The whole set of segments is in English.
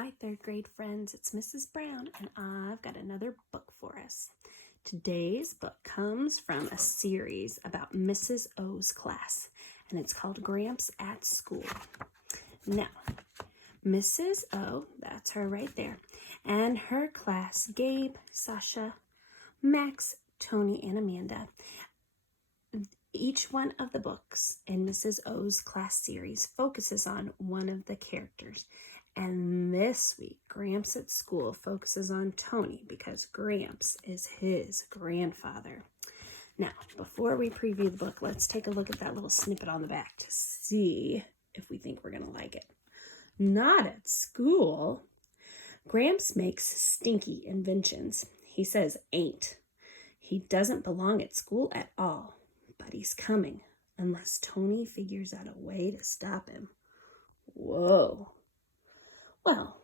Hi, third grade friends. It's Mrs. Brown, and I've got another book for us. Today's book comes from a series about Mrs. O's class, and it's called Gramps at School. Now, Mrs. O, that's her right there, and her class, Gabe, Sasha, Max, Tony, and Amanda. Each one of the books in Mrs. O's class series focuses on one of the characters. And this week, Gramps at School focuses on Tony because Gramps is his grandfather. Now, before we preview the book, let's take a look at that little snippet on the back to see if we think we're going to like it. Not at school. Gramps makes stinky inventions. He says ain't. He doesn't belong at school at all, but he's coming unless Tony figures out a way to stop him. Whoa. Well,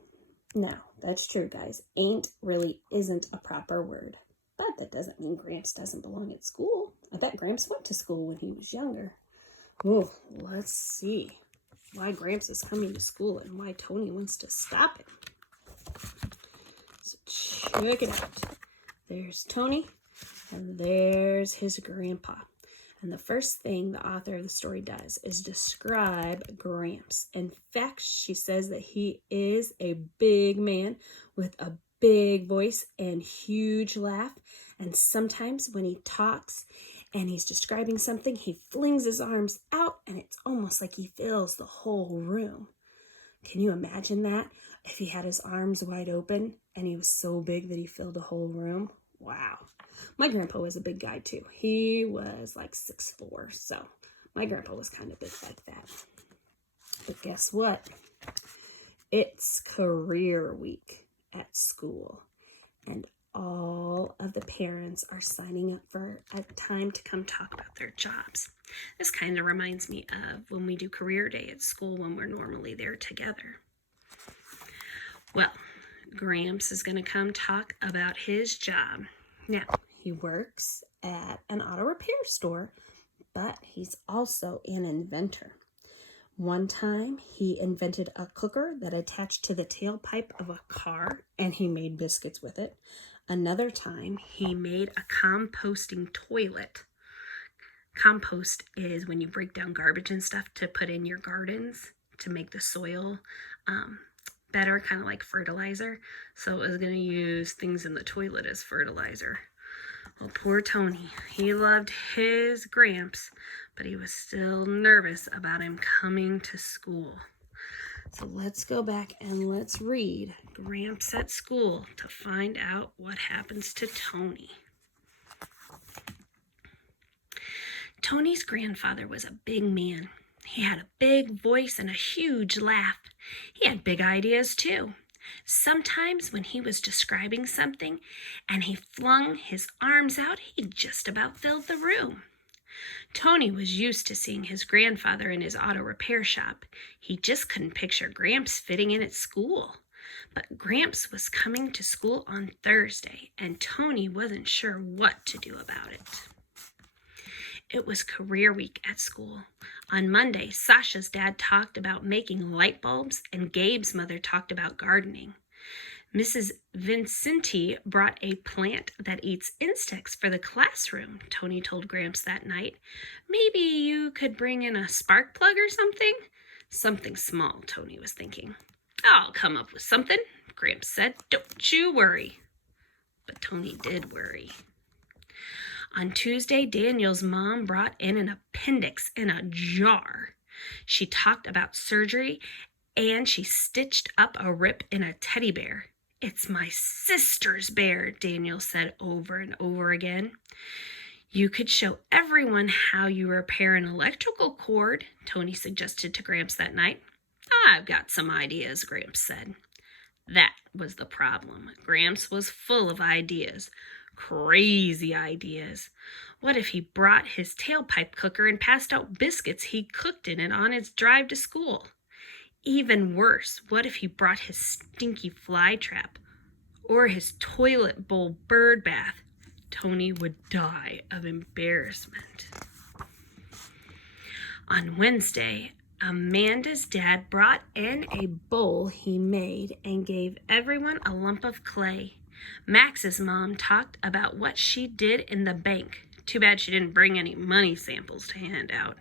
no, that's true, guys. Ain't really isn't a proper word. But that doesn't mean Gramps doesn't belong at school. I bet Gramps went to school when he was younger. Oh, let's see why Gramps is coming to school and why Tony wants to stop him. So check it out. There's Tony, and there's his grandpa. And the first thing the author of the story does is describe Gramps. In fact, she says that he is a big man with a big voice and huge laugh. And sometimes when he talks and he's describing something, he flings his arms out and it's almost like he fills the whole room. Can you imagine that? If he had his arms wide open and he was so big that he filled the whole room? Wow. My grandpa was a big guy too. He was like 6'4", so my grandpa was kind of big like that. But guess what? It's career week at school, and all of the parents are signing up for a time to come talk about their jobs. This kind of reminds me of when we do career day at school when we're normally there together. Well, Gramps is going to come talk about his job. Now, he works at an auto repair store, but he's also an inventor. One time, he invented a cooker that attached to the tailpipe of a car, and he made biscuits with it. Another time, he made a composting toilet. Compost is when you break down garbage and stuff to put in your gardens to make the soil better, kind of like fertilizer. So it was going to use things in the toilet as fertilizer. Well, poor Tony. He loved his Gramps, but he was still nervous about him coming to school. So let's go back and let's read Gramps at School to find out what happens to Tony. Tony's grandfather was a big man. He had a big voice and a huge laugh. He had big ideas too. Sometimes when he was describing something and he flung his arms out, he just about filled the room. Tony was used to seeing his grandfather in his auto repair shop. He just couldn't picture Gramps fitting in at school. But Gramps was coming to school on Thursday, and Tony wasn't sure what to do about it. It was career week at school. On Monday, Sasha's dad talked about making light bulbs, and Gabe's mother talked about gardening. Mrs. Vincenti brought a plant that eats insects for the classroom, Tony told Gramps that night. Maybe you could bring in a spark plug or something? Something small, Tony was thinking. I'll come up with something, Gramps said. Don't you worry. But Tony did worry. On Tuesday, Daniel's mom brought in an appendix in a jar. She talked about surgery, and she stitched up a rip in a teddy bear. It's my sister's bear, Daniel said over and over again. You could show everyone how you repair an electrical cord, Tony suggested to Gramps that night. I've got some ideas, Gramps said. That was the problem. Gramps was full of ideas. Crazy ideas. What if he brought his tailpipe cooker and passed out biscuits he cooked in it on his drive to school? Even worse, what if he brought his stinky fly trap or his toilet bowl bird bath? Tony would die of embarrassment. On Wednesday, Amanda's dad brought in a bowl he made and gave everyone a lump of clay. Max's mom talked about what she did in the bank. Too bad she didn't bring any money samples to hand out.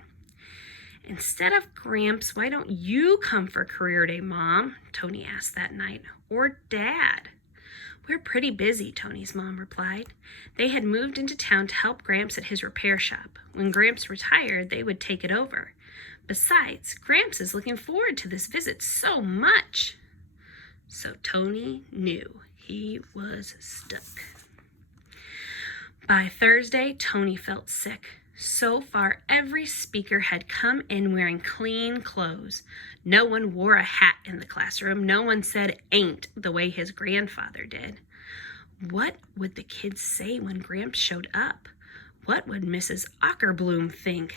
Instead of Gramps, why don't you come for Career Day, Mom? Tony asked that night. Or Dad? We're pretty busy, Tony's mom replied. They had moved into town to help Gramps at his repair shop. When Gramps retired, they would take it over. Besides, Gramps is looking forward to this visit so much. So Tony knew he was stuck. By Thursday, Tony felt sick. So far, every speaker had come in wearing clean clothes. No one wore a hat in the classroom. No one said ain't the way his grandfather did. What would the kids say when Gramps showed up? What would Mrs. Ockerbloom think?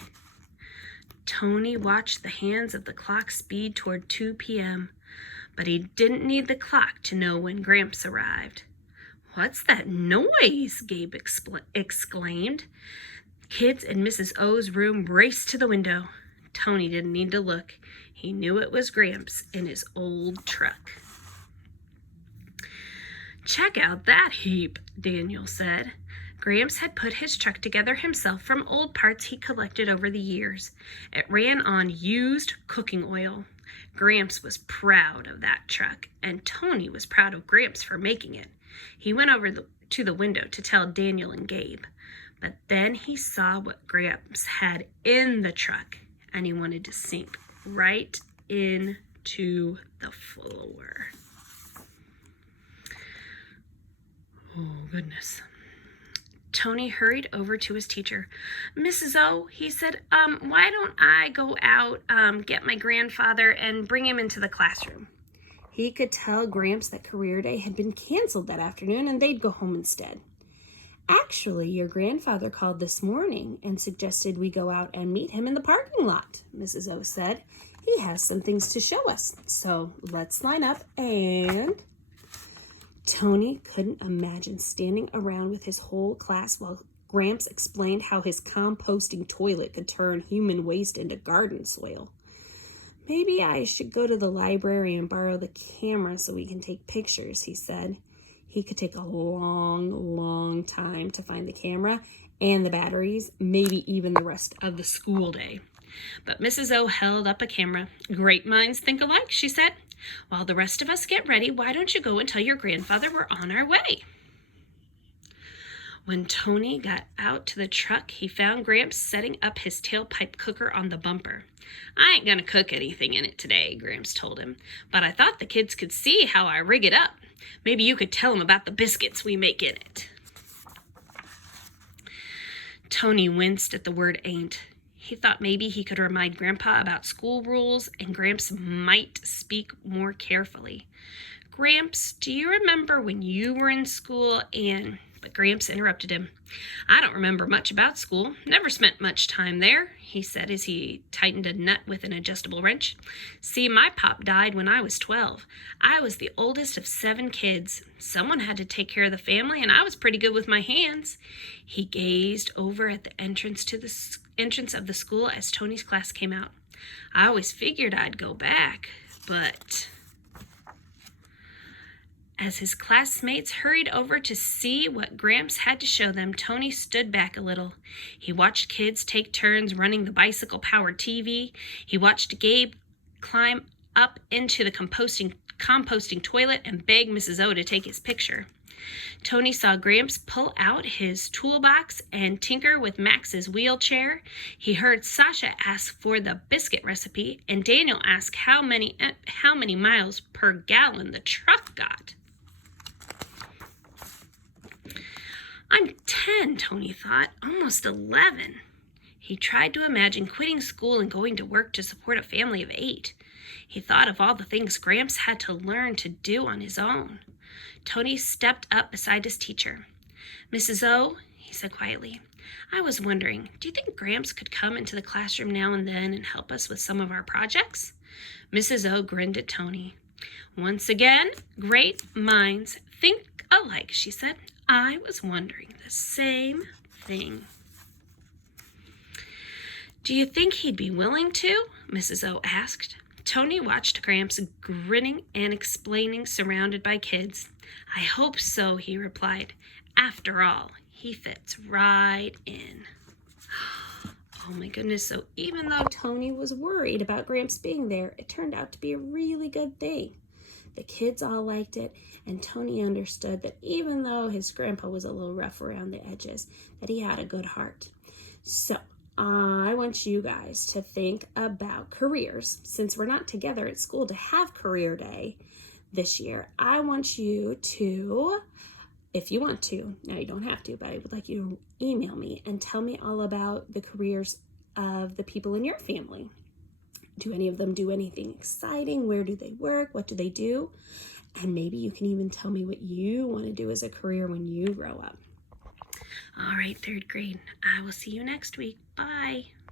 Tony watched the hands of the clock speed toward 2 p.m., but he didn't need the clock to know when Gramps arrived. What's that noise? Gabe exclaimed. Kids in Mrs. O's room raced to the window. Tony didn't need to look. He knew it was Gramps in his old truck. Check out that heap, Daniel said. Gramps had put his truck together himself from old parts he collected over the years. It ran on used cooking oil. Gramps was proud of that truck, and Tony was proud of Gramps for making it. He went over to the window to tell Daniel and Gabe. But then he saw what Gramps had in the truck, and he wanted to sink right into the floor. Oh, goodness. Tony hurried over to his teacher. Mrs. O, he said, why don't I go out, get my grandfather and bring him into the classroom? He could tell Gramps that Career Day had been canceled that afternoon and they'd go home instead. Actually, your grandfather called this morning and suggested we go out and meet him in the parking lot, Mrs. O said. He has some things to show us, so let's line up and... Tony couldn't imagine standing around with his whole class while Gramps explained how his composting toilet could turn human waste into garden soil. Maybe I should go to the library and borrow the camera so we can take pictures, he said. He could take a long time to find the camera and the batteries, maybe even the rest of the school day. But Mrs. O held up a camera. Great minds think alike, she said. While the rest of us get ready, why don't you go and tell your grandfather we're on our way? When Tony got out to the truck, he found Gramps setting up his tailpipe cooker on the bumper. I ain't gonna cook anything in it today, Gramps told him, but I thought the kids could see how I rig it up. Maybe you could tell them about the biscuits we make in it. Tony winced at the word ain't. He thought maybe he could remind Grandpa about school rules and Gramps might speak more carefully. Gramps, do you remember when you were in school and... But Gramps interrupted him. I don't remember much about school. Never spent much time there, he said as he tightened a nut with an adjustable wrench. See, my pop died when I was 12. I was the oldest of 7 kids. Someone had to take care of the family, and I was pretty good with my hands. He gazed over at the entrance of the school as Tony's class came out. I always figured I'd go back, but... As his classmates hurried over to see what Gramps had to show them, Tony stood back a little. He watched kids take turns running the bicycle-powered TV. He watched Gabe climb up into the composting toilet and beg Mrs. O to take his picture. Tony saw Gramps pull out his toolbox and tinker with Max's wheelchair. He heard Sasha ask for the biscuit recipe, and Daniel ask how many miles per gallon the truck got. I'm 10, Tony thought, almost 11. He tried to imagine quitting school and going to work to support a family of 8. He thought of all the things Gramps had to learn to do on his own. Tony stepped up beside his teacher. Mrs. O, he said quietly, I was wondering, do you think Gramps could come into the classroom now and then and help us with some of our projects? Mrs. O grinned at Tony. Once again, great minds think alike, she said. I was wondering the same thing. Do you think he'd be willing to? Mrs. O asked. Tony watched Gramps grinning and explaining, surrounded by kids. I hope so, he replied. After all, he fits right in. Oh my goodness, so even though Tony was worried about Gramps being there, it turned out to be a really good thing. The kids all liked it, and Tony understood that even though his grandpa was a little rough around the edges, that he had a good heart. So I want you guys to think about careers. Since we're not together at school to have career day this year, I want you to, if you want to, now you don't have to, but I would like you to email me and tell me all about the careers of the people in your family. Do any of them do anything exciting? Where do they work? What do they do? And maybe you can even tell me what you want to do as a career when you grow up. All right, third grade. I will see you next week. Bye.